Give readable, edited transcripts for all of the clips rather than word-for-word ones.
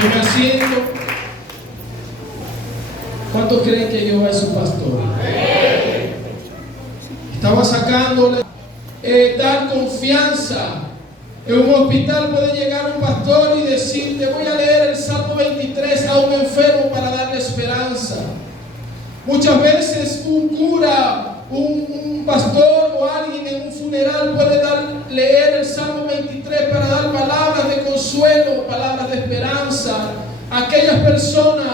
Tome asiento. ¿Cuántos creen que Jehová es su pastor? Estaba sacándole dar confianza. En un hospital puede llegar un pastor y decir: te voy a leer el Salmo 23 a un enfermo para darle esperanza. Muchas veces un cura, un pastor o alguien en un funeral puede leer el Salmo 23 para dar palabras de consuelo, palabras de esperanza a aquellas personas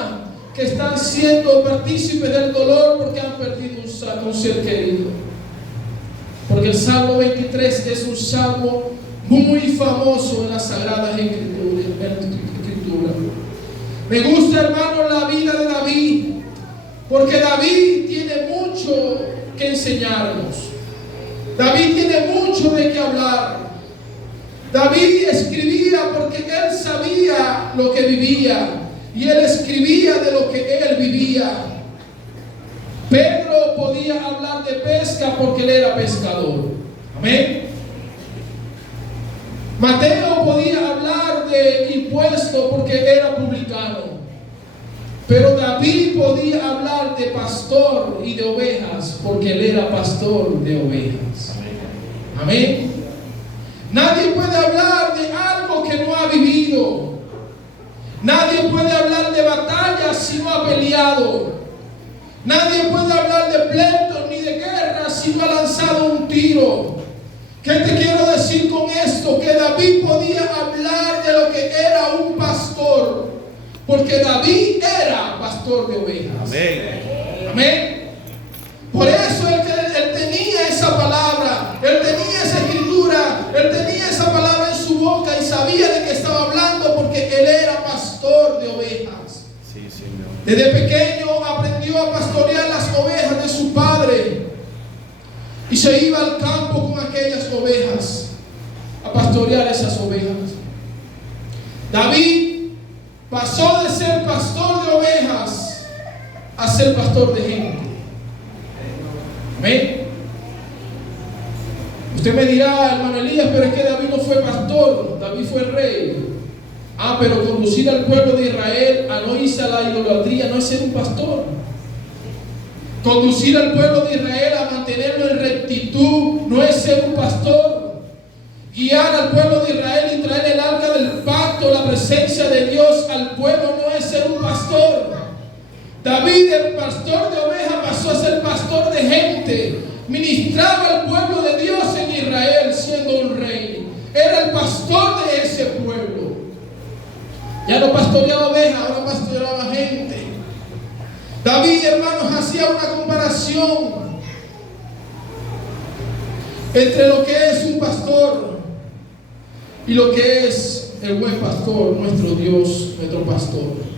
que están siendo partícipes del dolor porque han perdido un ser querido. Porque el Salmo 23 es un salmo muy famoso en las Sagradas Escrituras. Me gusta, hermano, la vida de David, porque David tiene mucho que enseñarnos. David tiene mucho de qué hablar. David escribía porque él sabía lo que vivía y él escribía de lo que él vivía. Pedro podía hablar de pesca porque él era pescador. Amén. Mateo podía hablar de impuestos porque era publicano. Pero David podía hablar de pastor y de ovejas porque él era pastor de ovejas. Amén. Nadie puede hablar de algo que no ha vivido. Nadie puede hablar de batallas si no ha peleado. Nadie puede hablar de pleitos ni de guerras si no ha lanzado un tiro. ¿Qué te quiero decir con esto? Que David podía hablar de lo que era un pastor, porque David era pastor de ovejas. Amén. Amén. Por eso él tenía esa palabra, él tenía esa escritura, él tenía esa palabra en su boca y sabía de qué estaba hablando porque él era pastor de ovejas. Sí, Señor. Desde pequeño aprendió a pastorear las ovejas de su padre y se iba al campo con aquellas ovejas a pastorear esas ovejas. David pasó de ser pastor de ovejas a ser pastor de gente. Amén. Usted me dirá, hermano Elías, pero es que David no fue pastor, David fue rey. Pero conducir al pueblo de Israel a no irse a la idolatría no es ser un pastor. Conducir al pueblo de Israel a mantenerlo en rectitud no es ser un pastor. Guiar al pueblo de Israel y traer el arca del pacto, la presencia de Dios al pueblo no es ser un pastor. David, el pastor de ovejas, pasó a ser pastor de gente. Ministraba al pueblo de Dios en Israel siendo un rey. Era el pastor de ese pueblo. Ya no pastoreaba ovejas, ahora pastoreaba gente. David, hermanos, hacía una comparación entre lo que es un pastor y lo que es el buen pastor, nuestro Dios, nuestro pastor.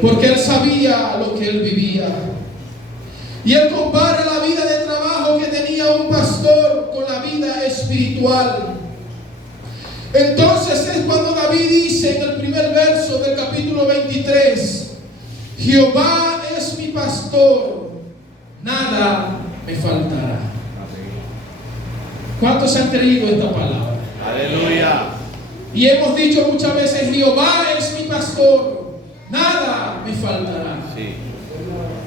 Porque él sabía lo que él vivía. Y él compara la vida de trabajo que tenía un pastor con la vida espiritual. Entonces es cuando David dice en el primer verso del capítulo 23: Jehová es mi pastor, nada me faltará. ¿Cuántos han creído esta palabra? Aleluya. Y hemos dicho muchas veces: Jehová es mi pastor, nada me faltará. Sí.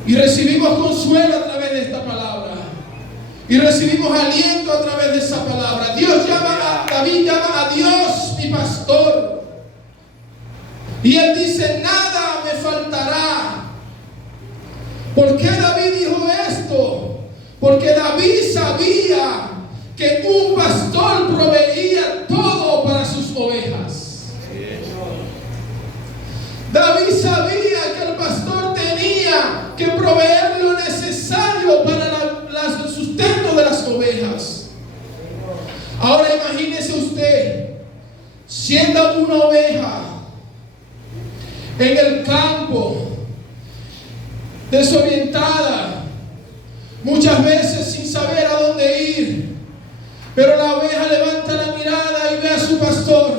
Y recibimos consuelo a través de esta palabra. Y recibimos aliento a través de esa palabra. David llama a Dios mi pastor. Y él dice: nada me faltará. ¿Por qué David dijo esto? Porque David sabía que un pastor proveía todo para sus ovejas. David sabía que el pastor tenía que proveer lo necesario para el sustento de las ovejas. Ahora imagínese usted siendo una oveja en el campo, desorientada, muchas veces sin saber a dónde ir, pero la oveja levanta la mirada y ve a su pastor,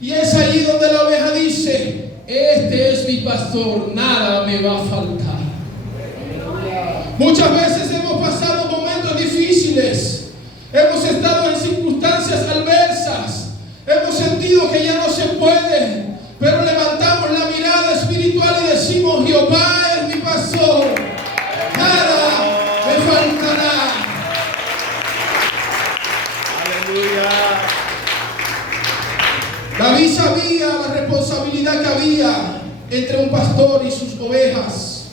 y es allí donde la oveja dice: este es mi pastor, nada me va a faltar. Muchas veces hemos pasado momentos difíciles, hemos estado en circunstancias adversas, hemos sentido que ya no se puede, pero levantamos había entre un pastor y sus ovejas.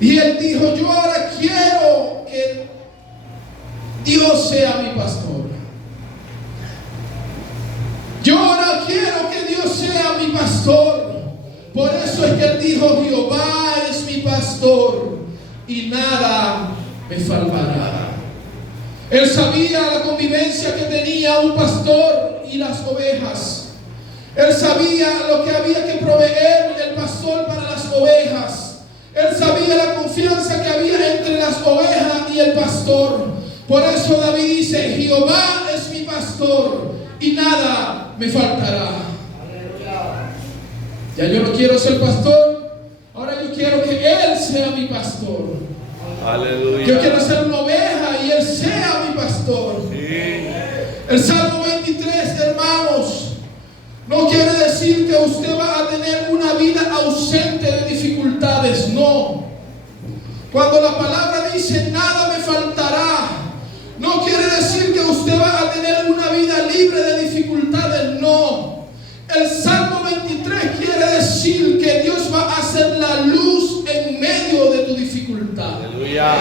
Y él dijo: yo ahora quiero que Dios sea mi pastor. Yo ahora quiero que Dios sea mi pastor. Por eso es que él dijo: Jehová es mi pastor y nada me faltará. Él sabía la convivencia que tenía un pastor y las ovejas. Él sabía lo que había que proveer el pastor para las ovejas. Él sabía la confianza que había entre las ovejas y el pastor. Por eso David dice: Jehová es mi pastor y nada me faltará. Ya yo no quiero ser pastor, ahora yo quiero que Él sea mi pastor. Aleluya. Yo quiero ser una oveja y Él sea mi pastor. Sí. El Salmo 23, hermanos, no quiere decir que usted va a tener una vida ausente de dificultades, no. Cuando la palabra dice nada me faltará, no quiere decir que usted va a tener una vida libre de dificultades, no. El Salmo 23 quiere decir que Dios va a hacer la luz en medio de tu dificultad. Aleluya.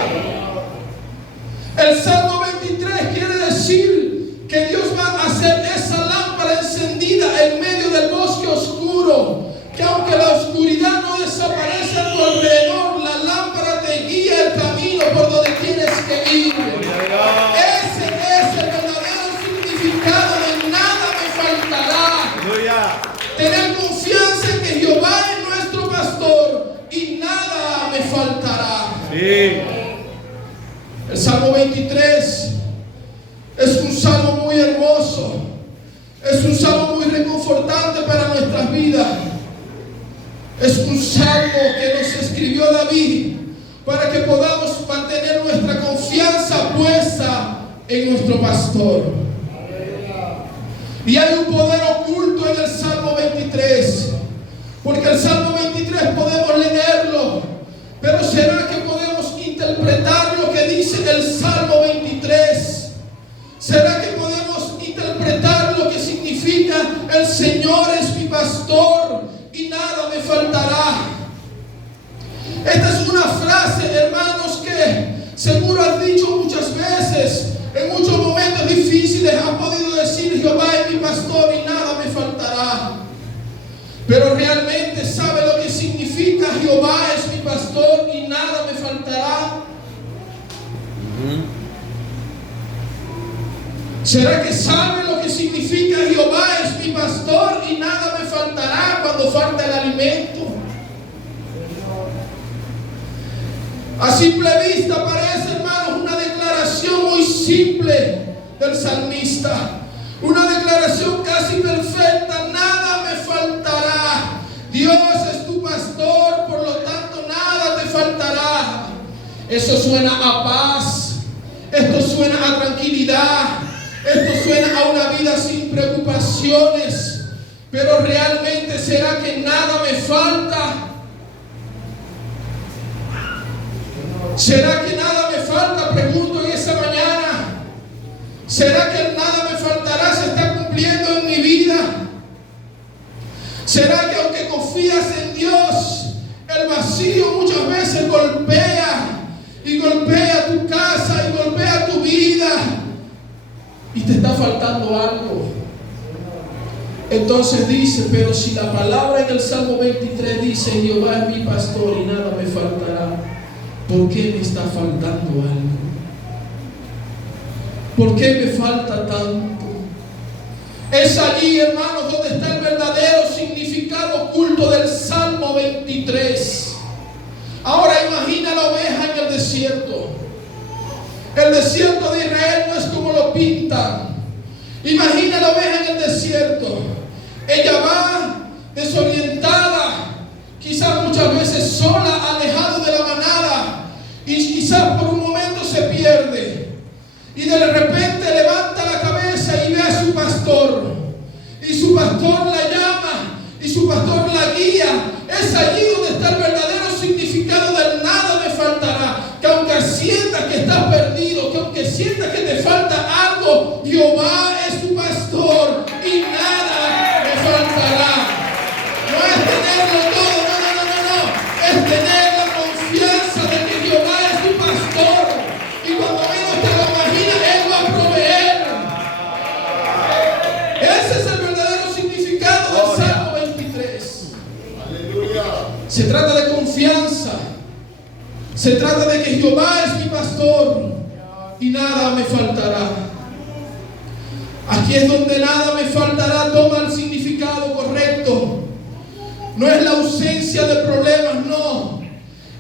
El Salmo 23 quiere decir que Dios va a hacer esa lámpara encendida en medio del bosque oscuro, que aunque la oscuridad no desaparece a tu alrededor, la lámpara te guía el camino por donde tienes que ir. Ese es el verdadero significado de nada me faltará. Aleluya. Tener confianza en que Jehová es nuestro pastor y nada me faltará. Sí. El Salmo 23 es un salmo muy hermoso. Es un salmo muy reconfortante para nuestras vidas. Es un salmo que nos escribió David para que podamos mantener nuestra confianza puesta en nuestro pastor. Y hay un poder oculto en el Salmo 23, porque el Salmo 23 podemos leerlo, pero ¿será que podemos interpretar lo que dice el Salmo 23? ¿Será que podemos interpretar lo que significa el Señor es mi pastor y nada me faltará? Esta es una frase, hermanos, que seguro has dicho muchas veces. En muchos momentos difíciles has podido decir: Jehová es mi pastor y nada me faltará. Pero realmente ¿sabe lo que significa Jehová es mi pastor y nada me faltará? ¿Será que sabe lo que significa Jehová es mi pastor y nada me faltará cuando falta el alimento? A simple vista parece, hermanos, una declaración muy simple del salmista. Una declaración casi perfecta: nada me faltará. Dios es tu pastor, por lo tanto nada te faltará. Eso suena a paz. Esto suena a tranquilidad. Esto suena a una vida sin preocupaciones. Pero realmente, ¿será que nada me falta? ¿Será que nada me falta? Pregunto en esta mañana. ¿Será que el nada me faltará se está cumpliendo en mi vida? ¿Será que aunque confías en Dios, el vacío muchas veces golpea y golpea tu casa y golpea tu vida y te está faltando algo? Entonces dice: pero si la palabra en el Salmo 23 dice: Jehová es mi pastor y nada me faltará, ¿por qué me está faltando algo? ¿Por qué me falta tanto? Es allí, hermanos, donde está el verdadero significado oculto del Salmo 23. Ahora imagina la oveja en el desierto. El desierto de Israel no es como lo pintan. Imagina la oveja en el desierto. Ella va desorientada, quizás muchas veces sola, alejado de la manada, y quizás por un momento se pierde. Y de repente levanta la cabeza y ve a su pastor. Y su pastor la llama. Y su pastor la guía. Es allí donde está el verdadero significado del nada me faltará. Que aunque sientas que estás perdido, que aunque sientas que te falta algo, Jehová es tu pastor y nada me faltará. tenerlo todo. No. Es tener la confianza de que Jehová es tu pastor. Y cuando menos te lo imaginas, Él va a proveer. Ese es el verdadero significado del Salmo 23. Aleluya. Se trata de confianza. Se trata de que Jehová es mi pastor y nada me faltará. Aquí es donde nada me faltará toma el significado correcto. No es la ausencia de problemas, no.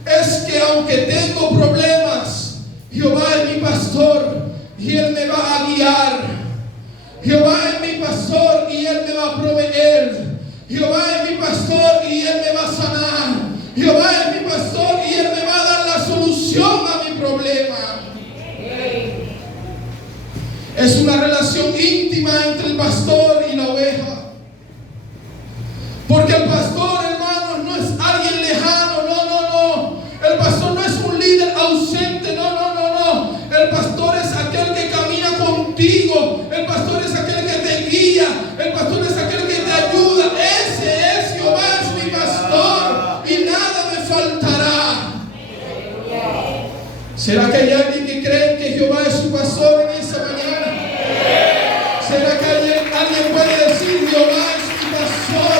Es que aunque tengo problemas, Jehová es mi pastor y Él me va a guiar. Jehová es mi pastor y Él me va a proveer. Jehová es mi pastor y Él me va a sanar. Jehová es mi pastor y Él me va a dar la solución a mi problema. Es una relación íntima entre el pastor y la oveja. Porque el pastor, hermanos, no es alguien lejano, no. El pastor no es un líder ausente, no. El pastor es aquel que camina contigo. El pastor es aquel que te guía. El pastor es aquel que te ayuda. Ese es Jehová, es mi pastor y nada me faltará. ¿Será que hay alguien que cree que Jehová es su pastor en esa mañana? ¿Será que alguien puede decir Jehová es mi pastor?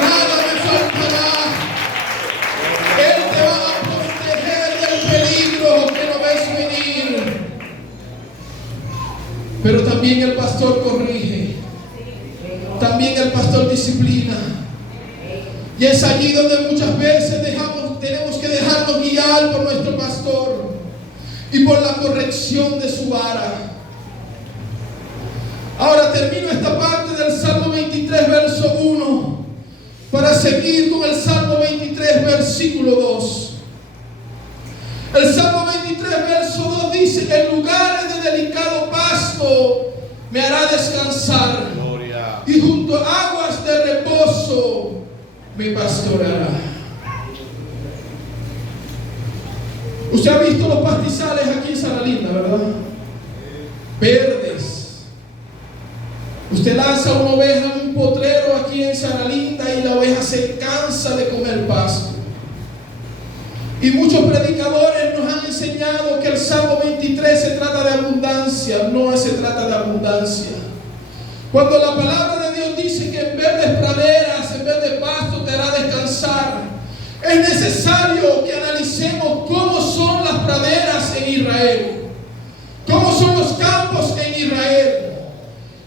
Nada me faltará. Él te va a proteger del peligro que no ves venir. Pero también el pastor corrige. También el pastor disciplina. Y es allí donde muchas veces tenemos que dejarnos guiar por nuestro pastor y por la corrección de su vara. Ahora termino esta parte del Salmo 23, verso 1, para seguir con el Salmo 23, versículo 2. El Salmo 23, verso 2 dice: en lugares de delicado pasto me hará descansar, y junto a aguas de reposo me pastoreará. Usted ha visto los pastizales aquí en Sara Linda, ¿verdad? Verdes. Usted lanza una oveja en un potrero aquí en Sara Linda y la oveja se cansa de comer pasto. Y muchos predicadores nos han enseñado que el Salmo 23 se trata de abundancia. No se trata de abundancia. Cuando la palabra de Dios dice que en verdes praderas, en vez de pasto te hará descansar, es necesario que analicemos cómo son las praderas en Israel, cómo son los campos en Israel.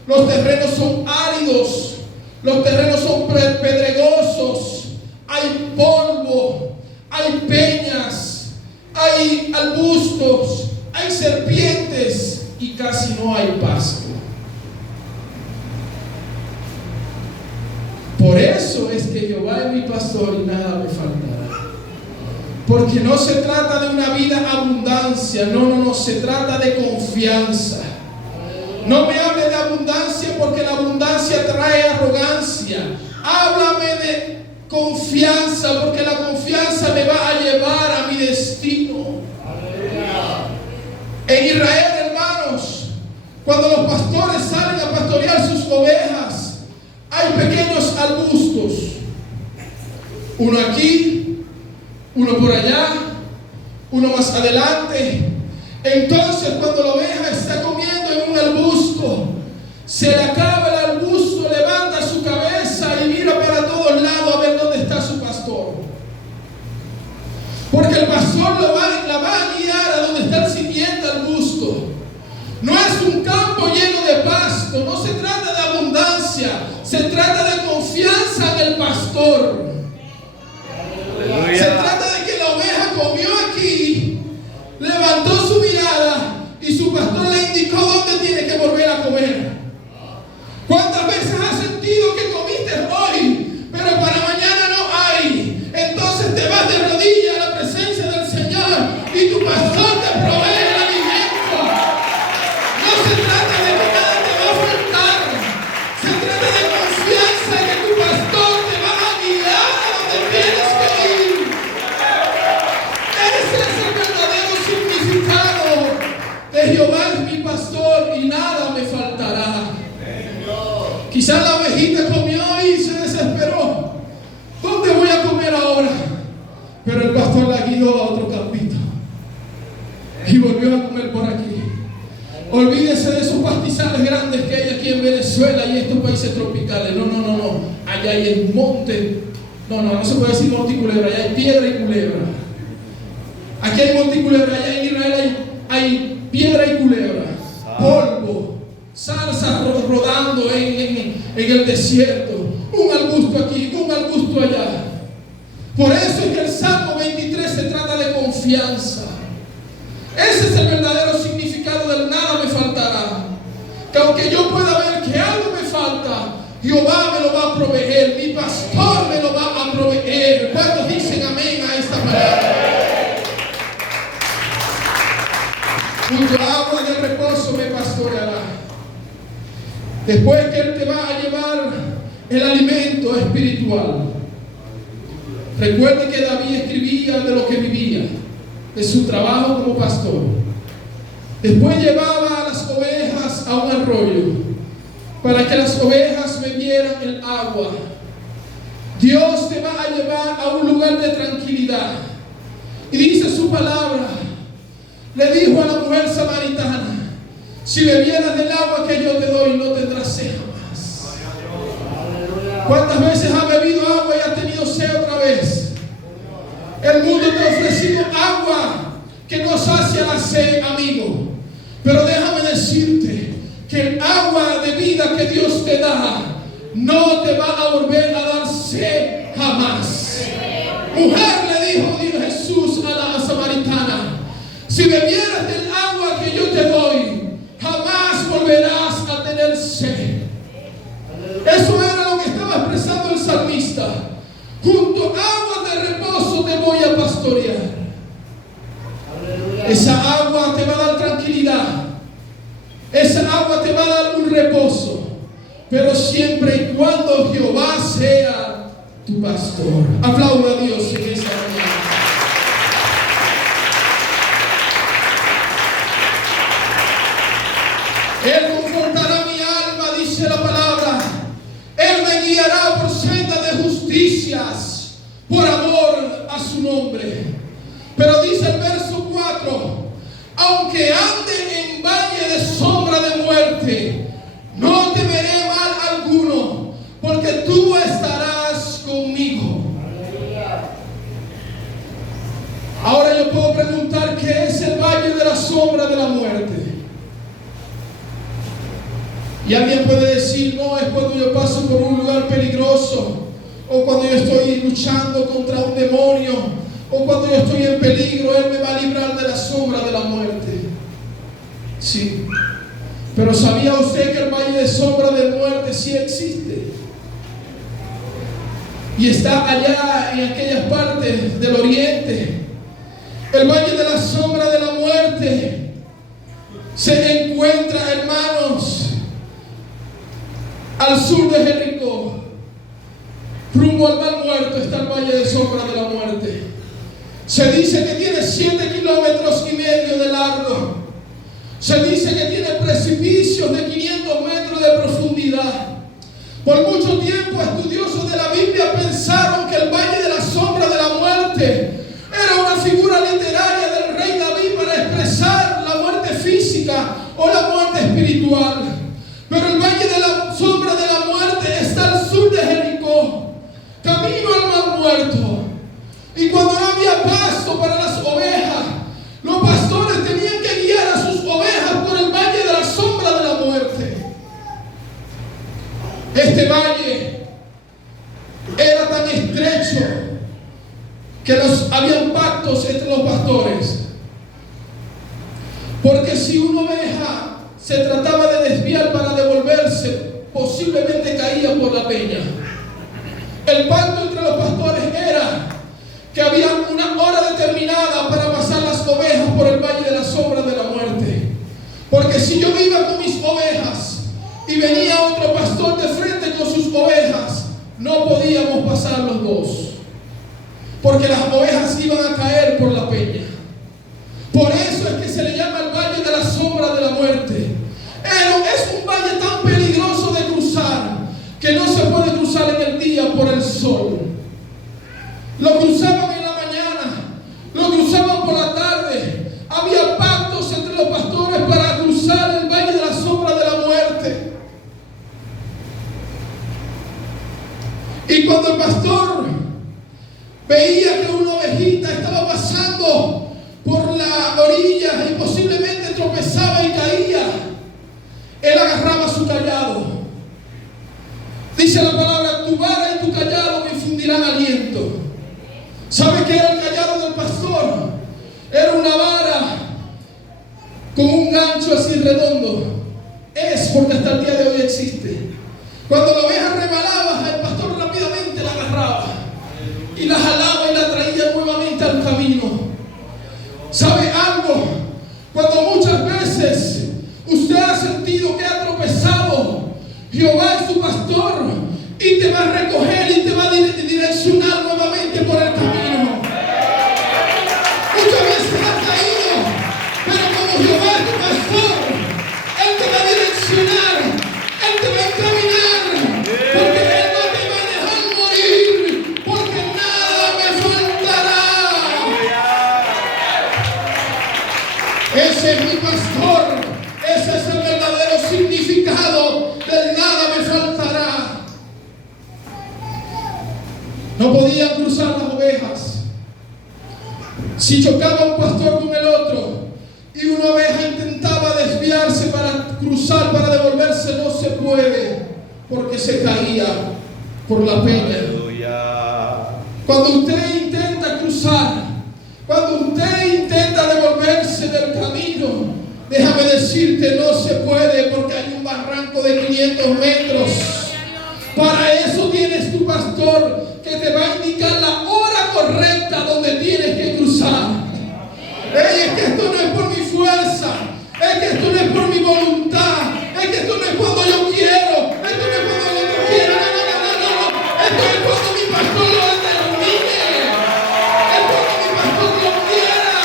Los terrenos son áridos, los terrenos son pedregosos, hay polvo, hay peñas, hay arbustos, hay serpientes y casi no hay pasto. Por eso es que Jehová es mi pastor y nada me faltará. Porque no se trata de una vida abundancia, no, se trata de confianza. No me hable de abundancia porque la abundancia trae arrogancia. Háblame de confianza porque la confianza me va a llevar a mi destino. En Israel, hermanos, cuando los pastores salen a pastorear sus ovejas, hay pequeños arbustos, uno aquí, uno por allá, uno más adelante. Entonces cuando la oveja está comiendo en un arbusto, se le acaba el arbusto, levanta su cabeza y mira para todos lados a ver dónde está su pastor. Porque el pastor la va a guiar a donde está el siguiente arbusto. No es un campo lleno de pasto, no se trata de abundancia, se trata de confianza en el pastor. Aleluya. Se trata de que la oveja comió aquí, levantó su mirada y su pastor le indicó dónde tiene que volver a comer. ¿Cuántas veces has sentido que comiste hoy, pero para mañana no hay? Entonces te vas de rodillas a la presencia del Señor y tu pastor te provee el alimento. No se trata de que nada te va a faltar. Se trata de confianza en que tu pastor te va a guiar a donde tienes que ir. Ese es el verdadero significado de Jehová es mi pastor y nada me faltará. Quizás la ovejita comió y se desesperó. países tropicales. No. Allá hay el monte. No se puede decir monte y culebra. Allá hay piedra y culebra. Aquí hay monte y culebra. Allá en Israel hay piedra y culebra. Polvo. Salsa rodando en el desierto. Un arbusto aquí, un arbusto allá. Por eso es que el Salmo 23 se trata de confianza. Ese es el verdadero significado del nada me faltará. Que aunque yo pueda ver que algo me falta, Jehová me lo va a proveer. Mi pastor me lo va a proveer. ¿Cuántos dicen amén a esta palabra? Junto a agua de reposo me pastoreará. Después que Él te va a llevar el alimento espiritual. Recuerde que David escribía de lo que vivía, de su trabajo como pastor. Después llevaba a las ovejas a un arroyo para que las ovejas bebieran el agua. Dios te va a llevar a un lugar de tranquilidad. Y dice su palabra, le dijo a la mujer samaritana: si bebieras del agua que yo te doy, no tendrás sed jamás. ¿Cuántas veces has bebido agua y has tenido sed otra vez? El mundo te ha ofrecido agua que no sacia la sed, amigo. Pero déjame decirte que el agua de vida que Dios te da no te va a volver a dar sed jamás. Mujer, le dijo Jesús a la samaritana: si bebieras del agua que yo te doy, jamás volverás a tener sed. Eso era lo que estaba expresando el salmista. Junto a aguas de reposo te voy a pastorear. Esa agua te va a dar tranquilidad. Esa agua te va a dar un reposo. Pero siempre y cuando Jehová sea tu pastor. Aplauda a Dios en esa mañana. Él confortará mi alma, dice la palabra. Él me guiará por senda de justicias, por amor a su nombre. Pero dice el verso 4: aunque ande en valle de sombra de muerte, no temeré mal alguno, porque tú estarás conmigo. Ahora yo puedo preguntar: ¿qué es el valle de la sombra de la muerte? Y alguien puede decir: no, es cuando yo paso por un lugar peligroso, o cuando yo estoy luchando contra un demonio, o cuando yo estoy en peligro, Él me va a librar de la sombra de la muerte. Sí, pero ¿sabía usted que el valle de sombra de muerte sí existe? Y está allá en aquellas partes del oriente. El valle de la sombra de la muerte se encuentra, hermanos, al sur de Jericó. Rumbo al mar muerto está el valle de sombra de la muerte. Se dice que tiene 7,5 kilómetros de largo. Se dice que tiene precipicios de 500 metros de profundidad. Por mucho tiempo estudiosos de la Biblia pensaron que el valle de la sombra de la muerte era una figura literaria del rey David para expresar la muerte física o la muerte espiritual. Pero el valle de la sombra de la muerte está al sur de Jericó, camino al mar muerto. Y cuando no había pasto para las ovejas, los pastores tenían que guiar a sus ovejas por el valle de la sombra de la muerte. Este valle era tan estrecho que habían pactos entre los pastores. Porque si una oveja se trataba de desviar para devolverse, posiblemente caía por la peña. El pacto entre los pastores era que había una hora determinada para pasar las ovejas por el valle de la sombra de la muerte. Porque si yo iba con mis ovejas y venía otro pastor de frente con sus ovejas, no podíamos pasar los dos, porque las ovejas iban a caer por la peña. Por eso es que se le llama el valle de la sombra de la muerte. Pero es un valle tan peligroso de cruzar que no se puede cruzar en el día por el sol. Lo cruzaban en la mañana, lo cruzaban por la tarde. Había pactos entre los pastores para cruzar el valle de la sombra de la muerte. Y cuando el pastor veía que una ovejita estaba pasando por la orilla y posiblemente tropezaba y caía, él agarraba su cayado. Dice la palabra: tu vara y tu cayado me infundirán aliento. ¿Sabe qué era el cayado del pastor? Era una vara con un gancho así redondo. Es porque hasta el día de hoy existe. Cuando la oveja rebalaba, el pastor rápidamente la agarraba y la jalaba y la traía nuevamente al camino. ¿Sabe algo? Cuando muchas veces usted ha sentido que ha tropezado, Jehová es tu pastor y te va a recoger y te va a direccionar nuevamente por el camino. Muchas veces has caído, pero como Jehová es tu pastor, Él te va a direccionar, Él te va a encaminar, porque Él no te va a dejar morir, porque nada me faltará. Ese es mi pastor, ese es el verdadero significado del nada me faltará. No podían cruzar las ovejas. Si chocaba un pastor con el otro y una oveja intentaba desviarse para cruzar, para devolverse, no se puede, porque se caía por la peña. Cuando usted intenta cruzar, cuando usted intenta devolverse del camino, déjame decirte, no se puede, porque hay un barranco de 500 metros. Para eso tienes tu pastor que te va a indicar la hora correcta donde tienes que cruzar. Es que esto no es por mi fuerza, es que esto no es por mi voluntad, es que esto no es cuando yo quiero, esto no es cuando yo quiero, no. Esto es cuando mi pastor lo determine, es cuando mi pastor lo quiera,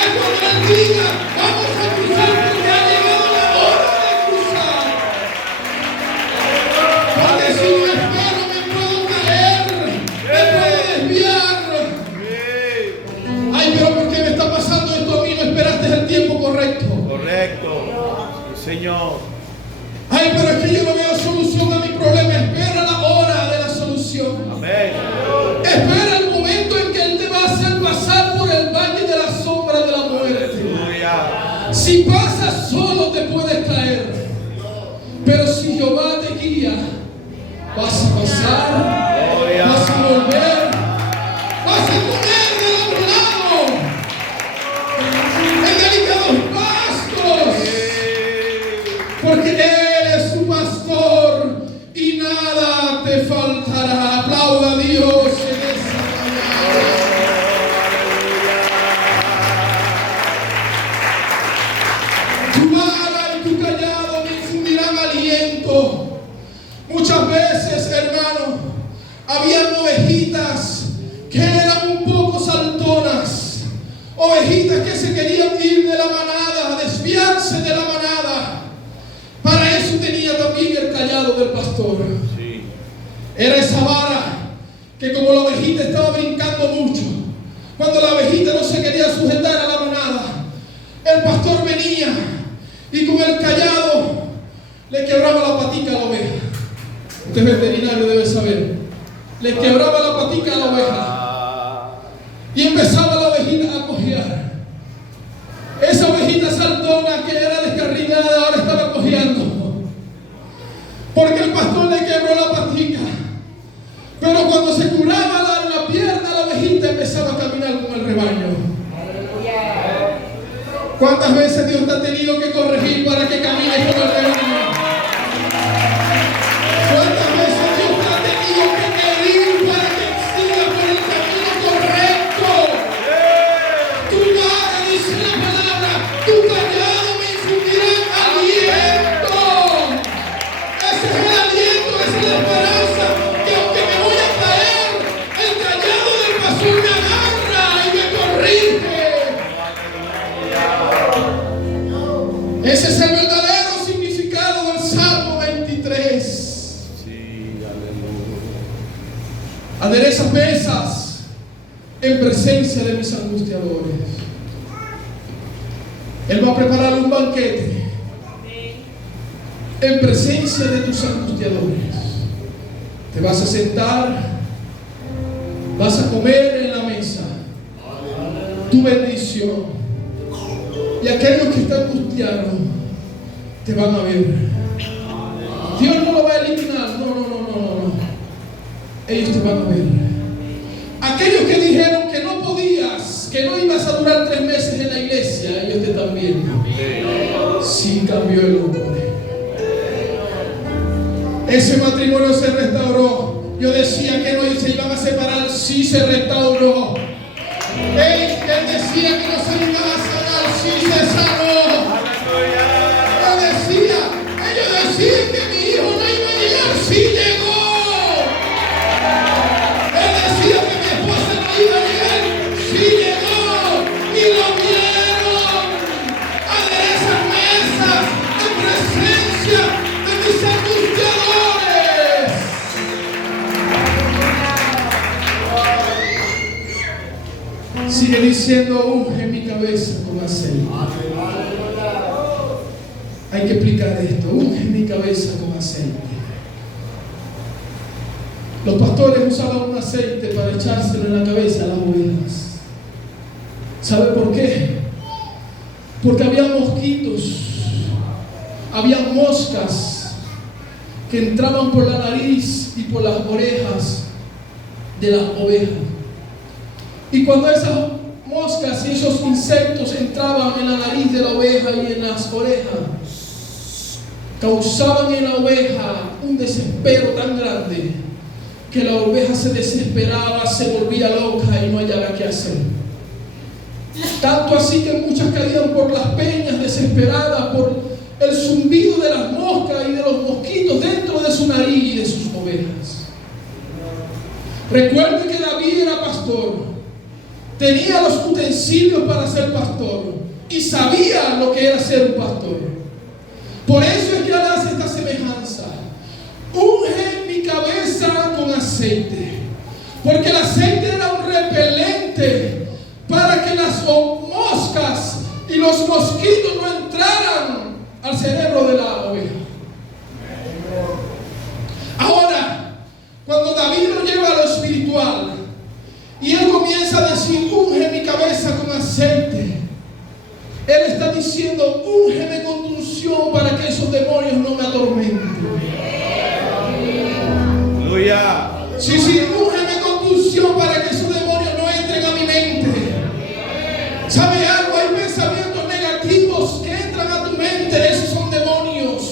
es cuando él diga: vamos a cruzar porque ha llegado la hora de cruzar. Porque si no espero me puedo caer, me puedo desviar. Ay, pero ¿por qué me está pasando esto a mí? No esperaste el tiempo correcto. Correcto, sí, Señor. Ay, pero es que yo no veo solución a mi problema. Espera la hora de la solución. Amén. Espera el momento en que Él te va a hacer pasar por el valle de la sombra de la muerte. Aleluya. Si pasas solo te puedes caer, pero si Jehová te guía, vas a pasar, vas a volver, vas a comer del otro lado, en delicados pastos, porque Él es tu pastor y nada te faltará. Aplauda a Dios en esta mañana. Tu vara y tu callado me infundirán aliento. Muchas veces, hermano, habían ovejitas que eran un poco saltonas, ovejitas que se querían ir de la manada, desviarse de la manada. Para eso tenía también el callado del pastor. Sí. Era esa vara que, como la ovejita estaba brincando mucho, cuando la ovejita no se quería sujetar a la manada, el pastor venía y con el callado le quebraba la patica a la oveja. Usted es veterinario, debe saber. Le quebraba la patica a la oveja y empezaba la ovejita a cojear. Esa ovejita saltona que era descarrilada ahora estaba cojeando, porque el pastor le quebró la patica. Pero cuando se curaba la pierna, la ovejita empezaba a caminar con el rebaño. ¿Cuántas veces Dios te ha tenido que corregir para que camines con el rebaño? ¿Cuántas veces Dios te ha tenido que herir para que sigas por el camino correcto? Tu vara, dice la palabra, tu callado me infundirán aliento. Ese es el aliento, esa es la esperanza, que aunque me voy a caer, el callado del pastor me agarra y me corrige. Ese es el verdadero significado del Salmo 23. Sí, aleluya. Aderezas mesas en presencia de mis angustiadores. Él va a preparar un banquete en presencia de tus angustiadores. Te vas a sentar, vas a comer en la mesa tu bendición. Y aquellos que están angustiados te van a ver. Dios no lo va a eliminar, no. Ellos te van a ver. Aquellos que dijeron que no podías, que no ibas a durar 3 meses en la iglesia, ellos te están viendo. Sí cambió el hombre. Ese matrimonio se restauró. Yo decía que no se iban a separar, sí se restauró. Él decía que no se iban a sanar, sí se sanó. Ellos decían que mi hijo no iba a llegar, sí llegó. Él decía que mi esposa no iba a llegar, sí llegó. Y lo vieron. Aderezan mesas en presencia de mis angustiadores. Sigue diciendo, unge mi cabeza con aceite. Hay que explicar esto. Unge mi cabeza con aceite. Los pastores usaban un aceite para echárselo en la cabeza a las ovejas. ¿Sabe por qué? Porque había mosquitos, había moscas que entraban por la nariz y por las orejas de las ovejas. Y cuando esas moscas y esos insectos entraban en la nariz de la oveja y en las orejas, causaban en la oveja un desespero tan grande que la oveja se desesperaba, se volvía loca y no hallaba qué hacer. Tanto así que muchas caían por las peñas desesperadas por el zumbido de las moscas y de los mosquitos dentro de su nariz y de sus ovejas. Recuerde que David era pastor. Tenía los utensilios para ser pastor y sabía lo que era ser un pastor. Por eso es que él hace esta semejanza. Unge mi cabeza con aceite, porque el aceite era un repelente para que las moscas y los mosquitos no entraran al cerebro de la oveja. Ahora, cuando David lo lleva a lo espiritual y él comienza a decir, unge mi cabeza con aceite, él está diciendo, úngeme con tu unción para que esos demonios no me atormenten. Aleluya. Sí, úngeme con tu unción para que esos demonios no entren a mi mente. ¿Sabe algo? Hay pensamientos negativos que entran a tu mente, esos son demonios.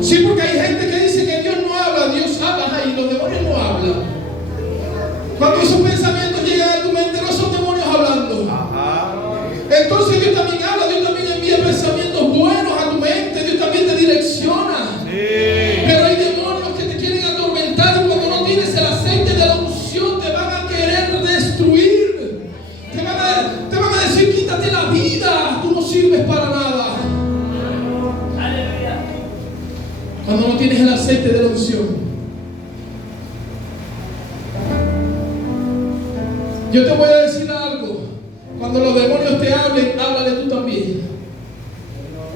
Sí, porque hay gente que dice que Dios no habla, Dios habla, y los demonios no hablan. Cuando esos pensamientos llegan a tu mente, no son demonios hablando. Entonces Dios también habla, Dios también envía pensamientos buenos a tu mente, Dios también te direcciona. Pero hay demonios que te quieren atormentar y cuando no tienes el aceite de la unción te van a querer destruir. Te van a decir, quítate la vida, tú no sirves para nada. Cuando no tienes el aceite de la unción. Yo te voy a decir algo. Cuando los demonios te hablen, háblale tú también.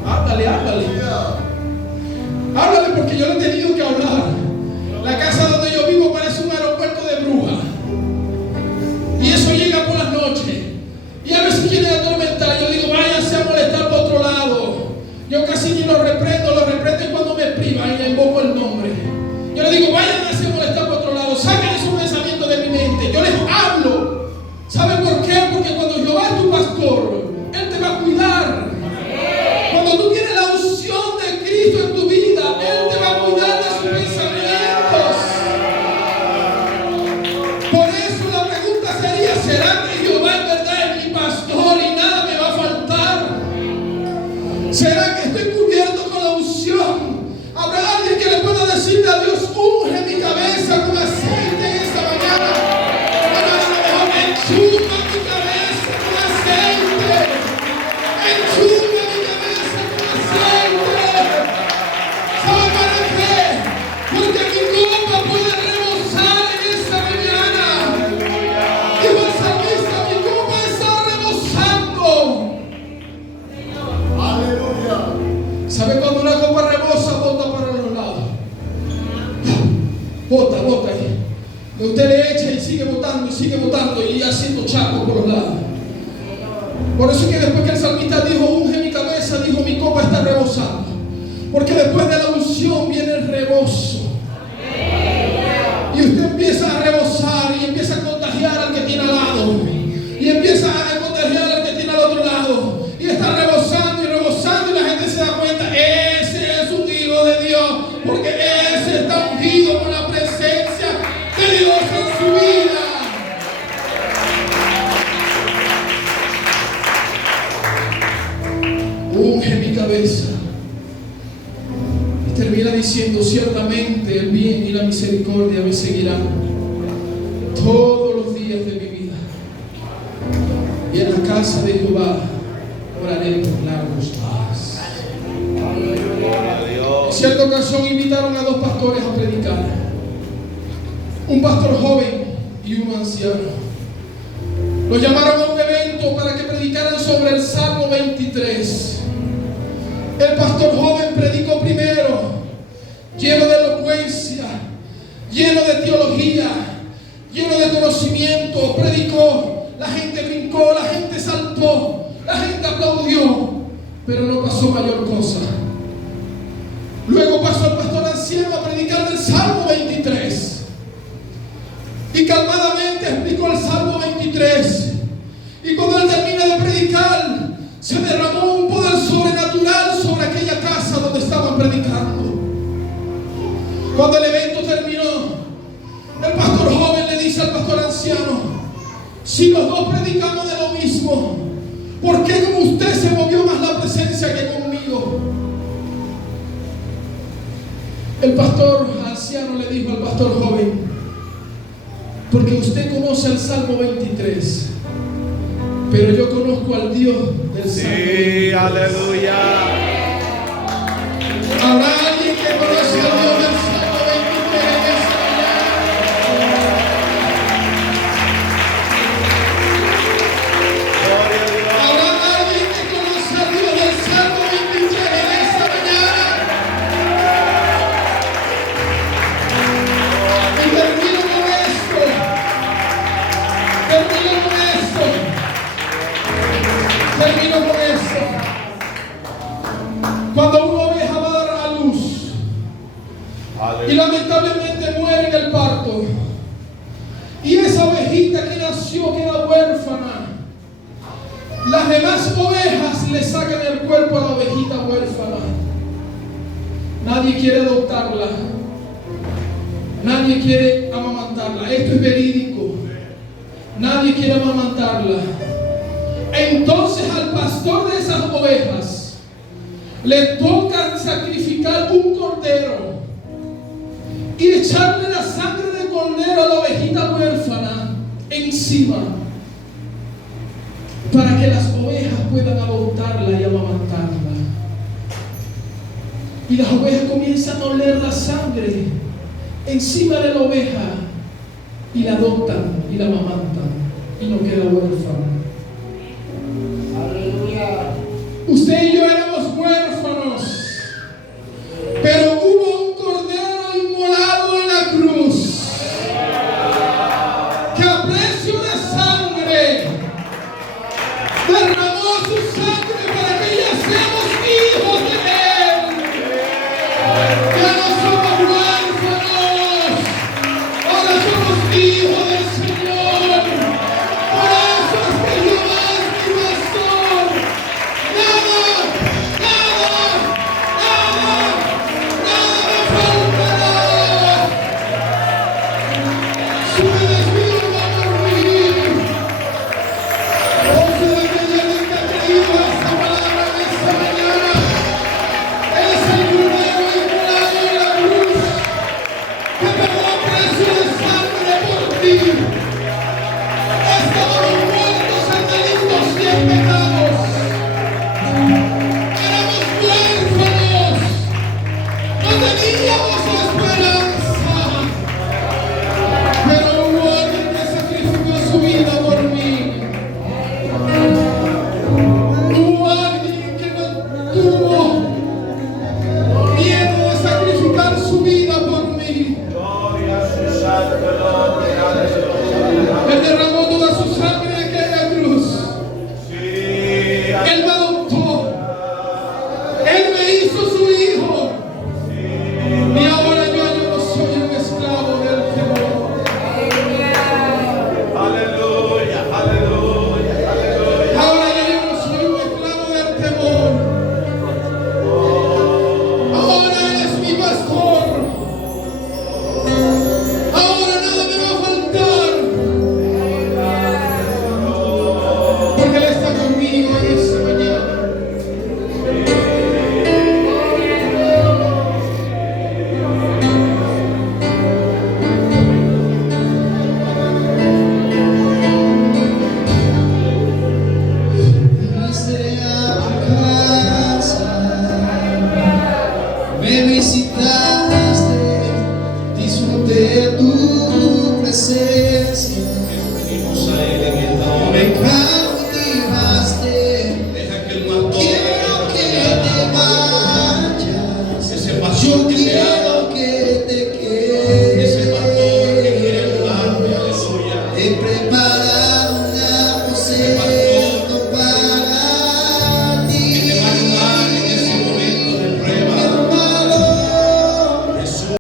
Háblale. Háblale porque yo le he tenido que hablar. La casa donde yo vivo parece un aeropuerto de brujas. Y eso llega por las noches. Y a veces quieren atormentar. Yo digo, váyanse a molestar por otro lado. Yo casi ni los reprendo y cuando me privan y le invoco el nombre. Yo le digo, váyanse a molestar por otro lado. Saquen esos pensamientos de mi mente. Yo les hablo. ¿Sabe por qué? Porque cuando Jehová es tu pastor, Él te va a cuidar. Usted le echa y sigue botando y haciendo charcos por los lados. Por eso es que después que el salmista dijo, unge mi cabeza, dijo, mi copa está rebosando. Porque después de la unción viene el rebozo. Y usted empieza a rebosar y empieza a contagiar al que tiene al lado. Y empieza a contagiar al que tiene al otro lado. Y está rebosando y rebosando y la gente se da cuenta, ese es un hijo de Dios. Porque ese está ungido con la presencia de Dios en su vida. Unge mi cabeza. Y termina diciendo, ciertamente el bien y la misericordia me seguirán todos los días de mi vida. Y en la casa de Jehová oraré por largos días. En cierta ocasión invitaron a dos pastores a predicar. Un pastor joven y un anciano. Los llamaron a un evento para que predicaran sobre el Salmo 23. El pastor joven predicó primero, lleno de elocuencia, lleno de teología, lleno de conocimiento. Predicó, la gente brincó, la gente saltó, la gente aplaudió, pero no pasó mayor cosa. Luego pasó el pastor anciano a predicar del Salmo 23. Y calmadamente explicó el Salmo 23. Y cuando él termina de predicar, se derramó un poder sobrenatural sobre aquella casa donde estaban predicando. Cuando el evento terminó, el pastor joven le dice al pastor anciano, si los dos predicamos de lo mismo, ¿por qué con usted se movió más la presencia que conmigo? El pastor anciano le dijo al pastor joven, porque usted conoce el Salmo 23, pero yo conozco al Dios del Salmo 23. Aleluya. ¿Habrá alguien que conoce al Dios del Salmo 23 en esta mañana? ¿Habrá alguien que conoce al Dios del Salmo 23 en esta mañana? Y termino con esto. Cuando una oveja va a dar a luz y lamentablemente muere en el parto, y esa ovejita que nació queda huérfana, las demás ovejas le sacan el cuerpo a la ovejita huérfana. Nadie quiere adoptarla, nadie quiere amamantarla. Esto es verídico. Nadie quiere amamantarla. Entonces al pastor de esas ovejas le toca sacrificar un cordero y echarle la sangre de cordero a la ovejita huérfana encima, para que las ovejas puedan adoptarla y amamantarla. Y las ovejas comienzan a oler la sangre encima de la oveja y la adoptan y la amamantan y no queda huérfana. Aleluya. Usted y yo éramos huérfanos, pero hubo un cordero inmolado en la cruz que a precio de sangre derramó su sangre para que ya seamos hijos de Él. Ya no somos huérfanos, ahora somos hijos del Señor. Por eso es que Jehová es mi pastor. Nada me faltará. Si me desvío va a morir. Oh, de aquella que ha creído esta palabra en esta mañana, es el cordero inmolado en la cruz que pagó a precio de sangre por ti. Estábamos muertos en delitos y en pecados. Éramos huérfanos. No teníamos esperanza. Pero hubo alguien que sacrificó su vida por mí. Hubo alguien que no tuvo miedo de sacrificar su vida por mí. Gloria a su santo nombre. para